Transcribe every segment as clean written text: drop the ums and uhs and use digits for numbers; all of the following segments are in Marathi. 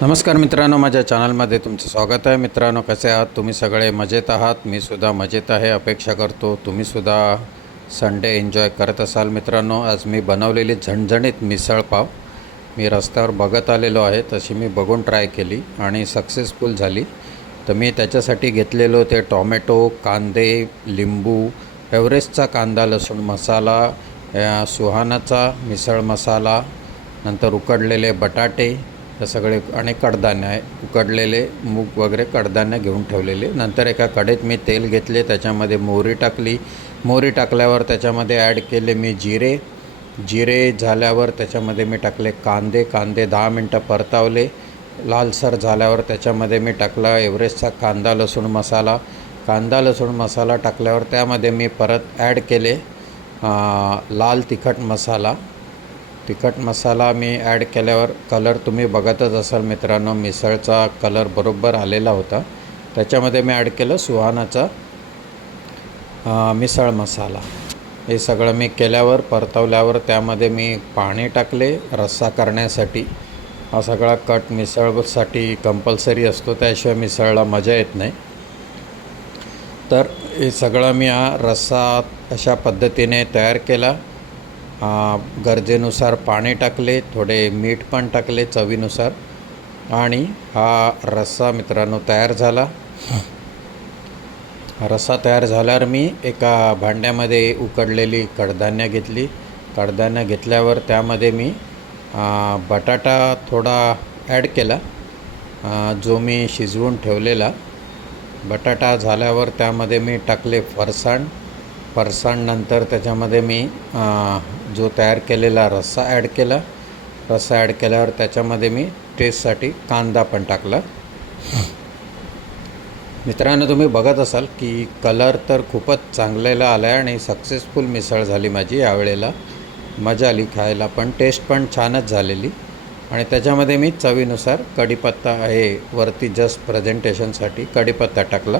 नमस्कार मित्रांनो, माझ्या चॅनलमध्ये तुमचं स्वागत आहे. मित्रांनो, कसे आहात तुम्ही? सगळे मजेत आहात? मी सुद्धा मजेत आहे. अपेक्षा करतो तुम्हीसुद्धा संडे एन्जॉय करत असाल. मित्रांनो, आज मी बनवलेली झणझणीत मिसळपाव मी रस्त्यावर बघत आलेलो आहे. तशी मी बघून ट्राय केली आणि सक्सेसफुल झाली. तर मी त्याच्यासाठी घेतलेलो ते टॉमॅटो, कांदे, लिंबू, एव्हरेस्टचा कांदा लसूण मसाला, सुहानाचा मिसळ मसाला, नंतर उकडलेले बटाटे, हे सगळे आणि कडधान्य आहे. उकडलेले मूग वगैरे कडधान्य घेऊन ठेवलेले. नंतर एका कढईत मी तेल घेतले, त्याच्यामध्ये मोहरी टाकली. मोहरी टाकल्यावर त्याच्यामध्ये ॲड केले मी जिरे झाल्यावर त्याच्यामध्ये मी टाकले कांदे 10 मिनटं परतावले. लालसर झाल्यावर त्याच्यामध्ये मी टाकला एव्हरेस्टचा कांदा लसूण मसाला टाकल्यावर त्यामध्ये मी परत ॲड केले लाल तिखट मसाला मी ॲड केल्यावर कलर तुम्ही बघतच असाल मित्रांनो, मिसळचा कलर बरोबर आलेला होता. त्याच्यामध्ये मी ॲड केलं सुहानाचा मिसळ मसाला. हे सगळं मी केल्यावर परतवल्यावर त्यामध्ये मी पाणी टाकले रस्सा करण्यासाठी. हा सगळा कट मिसळसाठी कंपल्सरी असतो, त्याशिवाय मिसळला मजा येत नाही. तर हे सगळं मी हा रस्सा अशा पद्धतीने तयार केला. गरजेनुसार पाणी टाकले, थोडे मीठ पण टाकले चवीनुसार आणि हा रस्सा मित्रांनो तयार झाला. रस्सा तयार झाल्यावर मी एका भांड्यामध्ये उकडलेली कडधान्य घेतल्यावर त्यामध्ये मी बटाटा थोडा ॲड केला, जो मी शिजवून ठेवलेला. बटाटा झाल्यावर त्यामध्ये मी टाकले फरसाण नंतर त्याच्यामध्ये मी जो तयार केलेला रस्सा ॲड केल्यावर त्याच्यामध्ये मी टेस्टसाठी कांदा पण टाकला. मित्रांनो, तुम्ही बघत असाल की कलर तर खूपच चांगलेला आला आहे आणि सक्सेसफुल मिसळ झाली माझी. यावेळेला मजा आली खायला, पण टेस्ट पण छानच झालेली. आणि त्याच्यामध्ये मी चवीनुसार कढीपत्ता आहे वरती जस्ट प्रेझेंटेशनसाठी कढीपत्ता टाकला.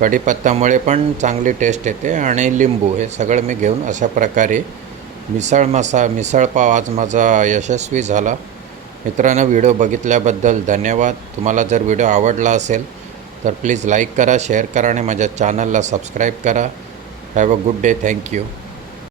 कढीपत्तामुळे पण चांगली टेस्ट येते आणि लिंबू हे सगळं मी घेऊन अशा प्रकारे मिसळपाव आज माझा यशस्वी झाला. मित्रांनो, व्हिडिओ बघितल्याबद्दल धन्यवाद. तुम्हाला जर व्हिडिओ आवडला असेल तर प्लीज लाईक करा, शेअर करा आणि माझ्या चॅनलला सबस्क्राईब करा. Have a good day. Thank you.